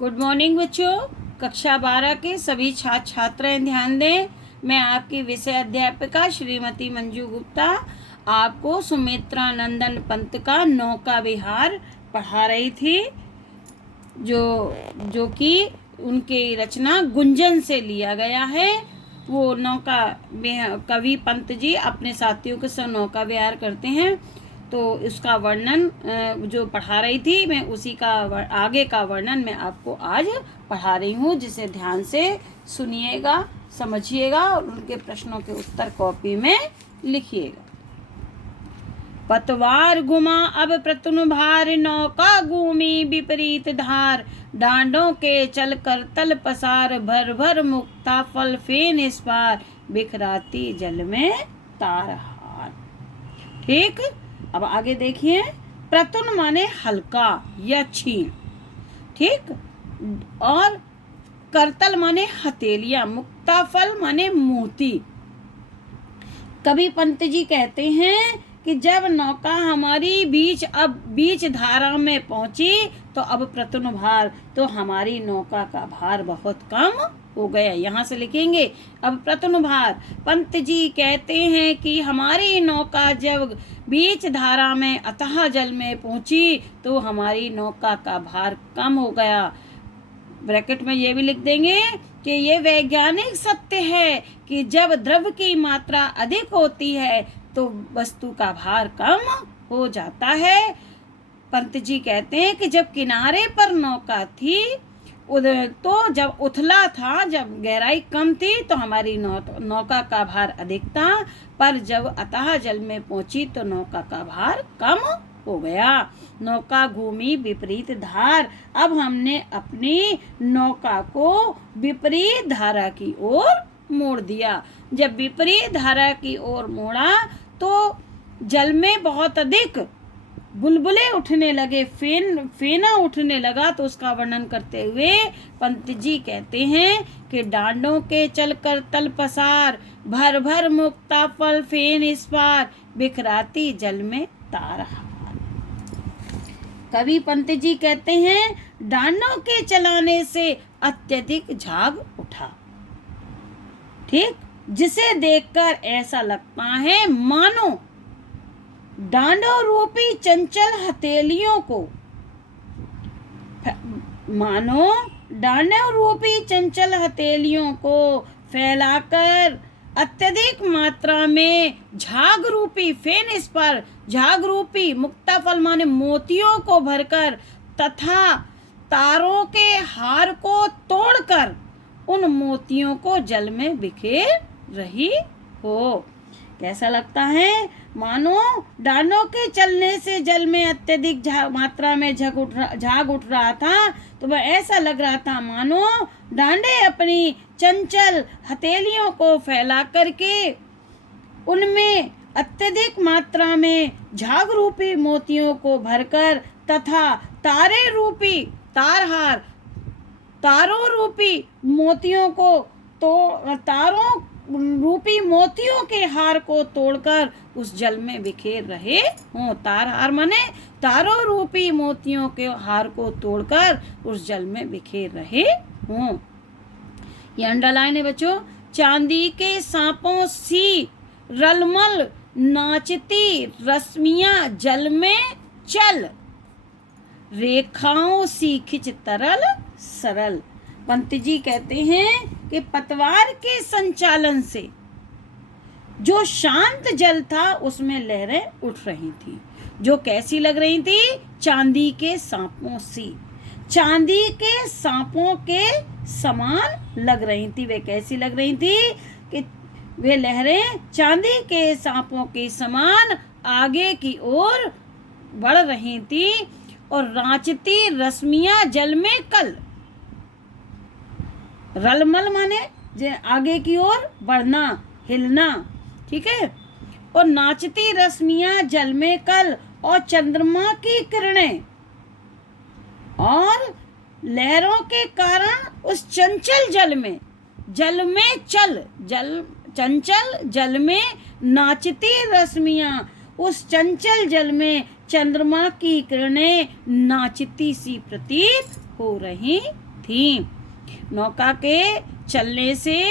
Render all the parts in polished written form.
Good morning बच्चों। कक्षा 12 के सभी छात्र छात्राएं ध्यान दें। मैं आपकी विषय अध्यापिका श्रीमती मंजू गुप्ता आपको सुमित्रा नंदन पंत का नौका विहार पढ़ा रही थी, जो कि उनकी रचना गुंजन से लिया गया है। वो नौका कवि पंत जी अपने साथियों के साथ नौका विहार करते हैं, तो उसका वर्णन जो पढ़ा रही थी मैं उसी का आगे का वर्णन मैं आपको आज पढ़ा रही हूँ, जिसे ध्यान से सुनिएगा, समझिएगा और उनके प्रश्नों के उत्तर कॉपी में लिखिएगा। पतवार घुमा अब प्रतुन भार, नौका घूमी विपरीत धार, डांडों के चल कर तल पसार, भर भर मुक्ता फल फेन इस पार, बिखराती जल में तारहार। ठीक, अब आगे देखिए। प्रतुन माने हल्का या छीन, ठीक, और करतल माने हथेलियां, मुक्ताफल माने मोती। कवि पंत जी कहते हैं कि जब नौका हमारी बीच धारा में पहुंची तो अब प्रतुन भार, तो हमारी नौका का भार बहुत कम हो गया। यहाँ से लिखेंगे अब प्रतुन भार। पंत जी कहते हैं कि हमारी नौका जब बीच धारा में अथाह जल में पहुंची तो हमारी नौका का भार कम हो गया। ब्रैकेट में ये भी लिख देंगे कि ये वैज्ञानिक सत्य है कि जब द्रव्य की मात्रा अधिक होती है तो वस्तु का भार कम हो जाता है। पंत जी कहते हैं कि जब किनारे पर नौका थी तो जब उथला था, जब गहराई कम थी तो हमारी नौका का भार अधिक था, पर जब अथाह जल में पहुंची तो नौका का भार कम हो गया। नौका घूमी विपरीत धार, अब हमने अपनी नौका को विपरीत धारा की ओर मोड़ दिया। जब विपरीत धारा की ओर मोड़ा तो जल में बहुत अधिक बुलबुले उठने लगे, फेना उठने लगा। तो उसका वर्णन करते हुए पंत जी कहते हैं कि डांडों के चलकर तल पसार, भर भर मुक्ता फल फेन इस पार, बिखराती जल में तारहार। कवि पंत जी कहते हैं डांडों के चलाने से अत्यधिक झाग उठा, ठीक, जिसे देखकर ऐसा लगता है मानो डांडों रूपी चंचल हथेलियों को फैलाकर अत्यधिक मात्रा में झाग रूपी फेन इस पर, झाग रूपी मुक्ताफल माने मोतियों को भरकर तथा तारों के हार को तोड़कर उन मोतियों को जल में बिखेर रही हो। कैसा लगता है? मानो डांडों के चलने से जल में अत्यधिक मात्रा में झाग उठ रहा था, तो वह ऐसा लग रहा था मानो डांडे अपनी चंचल हथेलियों को फैला करके उनमें अत्यधिक मात्रा में झाग रूपी मोतियों को भरकर तथा तारों रूपी मोतियों के हार को तोड़कर उस जल में बिखेर रहे हों। तारहार माने तारों रूपी मोतियों के हार को तोड़कर उस जल में बिखेर रहे हों। ये अंडरलाइन है बच्चों। चांदी के सांपों सी रलमल नाचती रश्मियां जल में चल, रेखाओं सी खिंच तरल सरल। पंत जी कहते हैं कि पतवार के संचालन से जो शांत जल था उसमें लहरें उठ रही थी, जो कैसी लग रही थी? चांदी के सांपों सी, चांदी के सांपों के समान लग रही थी। वे कैसी लग रही थी कि वे लहरें चांदी के सांपों के समान आगे की ओर बढ़ रही थी और नाचती रश्मियां जल में कल, रलमल माने आगे की ओर बढ़ना, हिलना, ठीक है, और नाचती रश्मियां जल में कल और चंद्रमा की किरणें और लहरों के कारण उस चंचल चंचल जल में नाचती रश्मियां, उस चंचल जल में चंद्रमा की किरणें नाचती सी प्रतीत हो रही थी। नौका के चलने से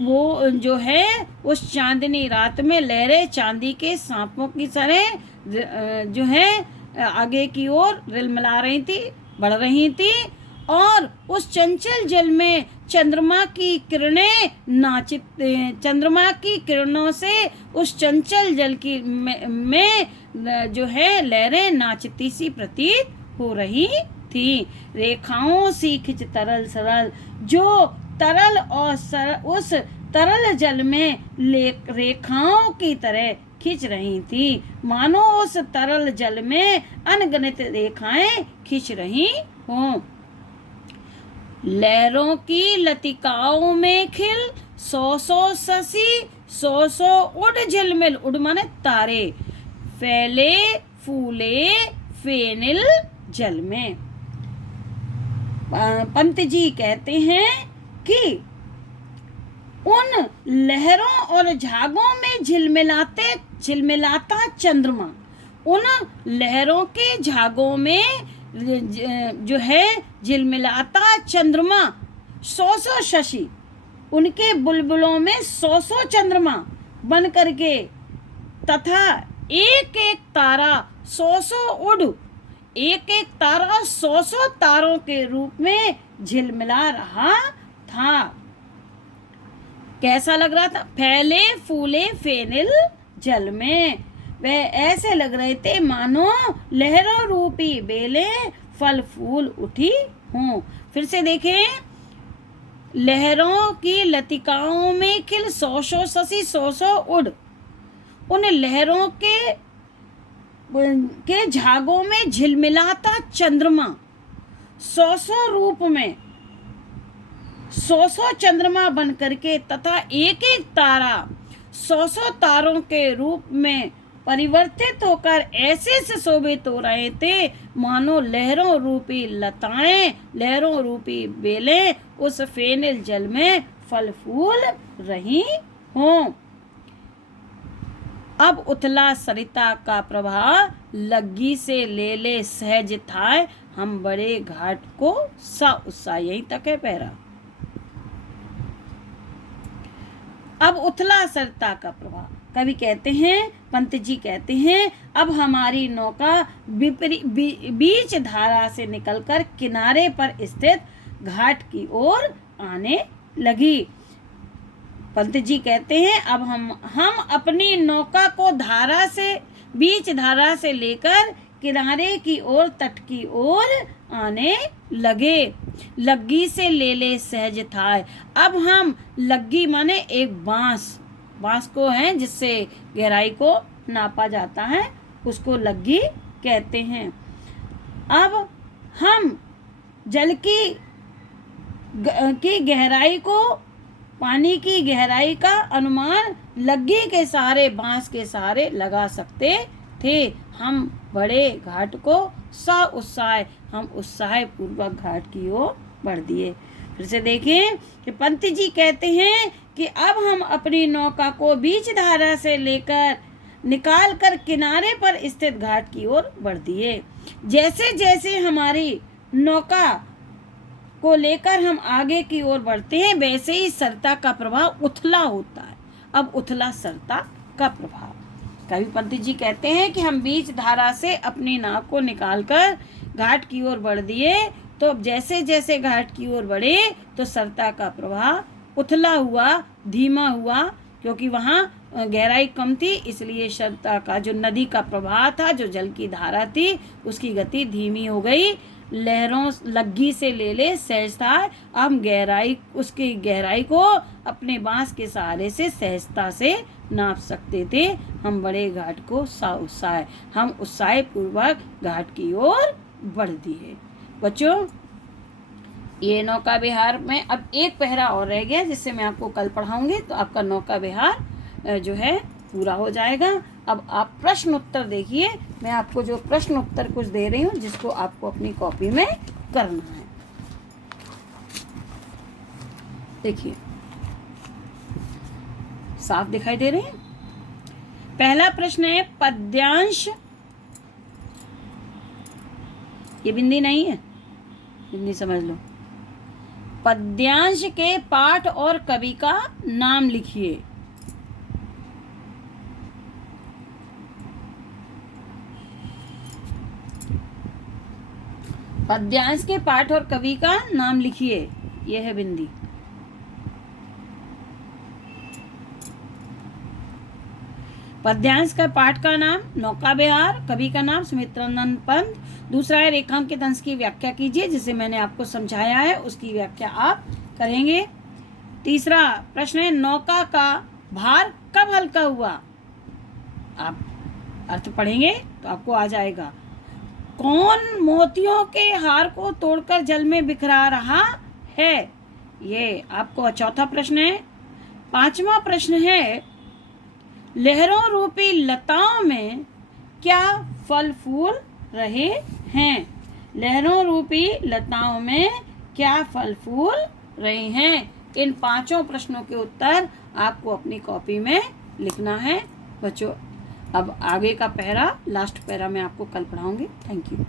वो जो है उस चांदनी रात में लहरें चांदी के सांपों की तरह जो है आगे की ओर रिलमिला रही थी, बढ़ रही थी, और उस चंचल जल में चंद्रमा की किरणों से उस चंचल जल की में जो है लहरें नाचती सी प्रतीत हो रही थी। रेखाओं सी खिंच तरल सरल, जो तरल और उस तरल जल में रेखाओं की तरह खींच रही थी, मानो उस तरल जल में अनगिनत रेखाएं खींच रही हों। लहरों की लतिकाओं में खिल 100 शशि 100 उड़ झिलमिल, उड़ माने तारे, फैले फूले फेनिल जल में। पंत जी कहते हैं कि उन लहरों और झागों में झिलमिलाता चंद्रमा, उन लहरों के झागों में जो है झिलमिलाता चंद्रमा, 100 शशि, उनके बुलबुलों में 100 चंद्रमा बन करके, तथा एक एक तारा 100 उड़, एक एक तारा 100 तारों के रूप में झिलमिला रहा था। कैसा लग रहा था? फैले फूले फेनिल जल में, वह ऐसे लग रहे थे मानो लहरों रूपी बेलें फल फूल उठी हों। फिर से देखें, लहरों की लतिकाओं में खिल 100 शशि 100 उड़, उन लहरों के झागों में झिलमिलाता चंद्रमा, 100 रूप में 100 चंद्रमा बन करके, तथा एक एक तारा 100 तारों के रूप में परिवर्तित होकर ऐसे सुशोभित हो रहे थे मानो लहरों रूपी लताएं, लहरों रूपी बेलें उस फेनिल जल में फल फूल रही हों। अब उथला सरिता का प्रवाह लग्गी से ले ले सहज थाय, हम बड़े घाट को सा उत्साह। यहीं तक है पैरा। अब उथला सरिता का प्रवाह, कवि कहते हैं, पंत जी कहते हैं, अब हमारी नौका बीच धारा से निकलकर किनारे पर स्थित घाट की ओर आने लगी। पंत जी कहते हैं, अब हम अपनी नौका को बीच धारा से लेकर किनारे की ओर, तट की ओर आने लगे। लग्गी से ले ले सहज थाय, अब हम लग्गी माने एक बांस को है जिससे गहराई को नापा जाता है, उसको लग्गी कहते हैं। अब हम जल की गहराई को, पानी की गहराई का अनुमान लग्गी के सहारे, बांस के सहारे लगा सकते थे। हम बड़े घाट को हम उत्साह पूर्वक घाट की ओर बढ़ दिए। फिर से देखें कि पंत जी कहते हैं कि अब हम अपनी नौका को बीच धारा से निकाल कर किनारे पर स्थित घाट की ओर बढ़ दिए। जैसे जैसे हमारी नौका को लेकर हम आगे की ओर बढ़ते हैं, वैसे ही सरता का प्रभाव उथला होता है। अब उथला सरता का प्रभाव, कवि पंत जी कहते हैं कि हम बीच धारा से अपनी नाव को निकालकर घाट की ओर बढ़ दिए, तो जैसे जैसे घाट की ओर बढ़े तो सरता का प्रवाह उथला हुआ, धीमा हुआ, क्योंकि वहाँ गहराई कम थी, इसलिए सरता का जो नदी का प्रवाह था, जो जल की धारा थी, उसकी गति धीमी हो गई। लहरों लग्गी से ले ले सहजता, हम उसकी गहराई को अपने बांस के सहारे से सहजता से नाप सकते थे। हम बड़े घाट को हम उत्साह पूर्वक घाट की ओर बढ़ दिए। बच्चों, ये नौका विहार में अब एक पहरा और रह गया, जिससे मैं आपको कल पढ़ाऊंगी, तो आपका नौका विहार जो है पूरा हो जाएगा। अब आप प्रश्न उत्तर देखिए, मैं आपको जो प्रश्न उत्तर कुछ दे रही हूँ, जिसको आपको अपनी कॉपी में करना है। देखिए, साफ दिखाई दे रहे हैं। पहला प्रश्न है, पद्यांश, ये बिंदी नहीं है, बिंदी समझ लो, पद्यांश के पाठ और कवि का नाम लिखिए। पद्यांश के पाठ और कवि का नाम लिखिए। यह है बिंदी। पद्यांश का पाठ का नाम नौका विहार, कवि का नाम सुमित्रानंद पंत। दूसरा है रेखांकित अंश की व्याख्या कीजिए, जिसे मैंने आपको समझाया है उसकी व्याख्या आप करेंगे। तीसरा प्रश्न है नौका का भार कब हल्का हुआ। आप अर्थ पढ़ेंगे तो आपको आ जाएगा। कौन मोतियों के हार को तोड़कर जल में बिखरा रहा है, ये आपको चौथा प्रश्न है। पांचवा प्रश्न है लहरों रूपी लताओं में क्या फल फूल रहे हैं। लहरों रूपी लताओं में क्या फल फूल रहे हैं। इन पांचों प्रश्नों के उत्तर आपको अपनी कॉपी में लिखना है बच्चों। अब आगे का पैरा, लास्ट पैरा मैं आपको कल पढ़ाऊंगी। Thank you.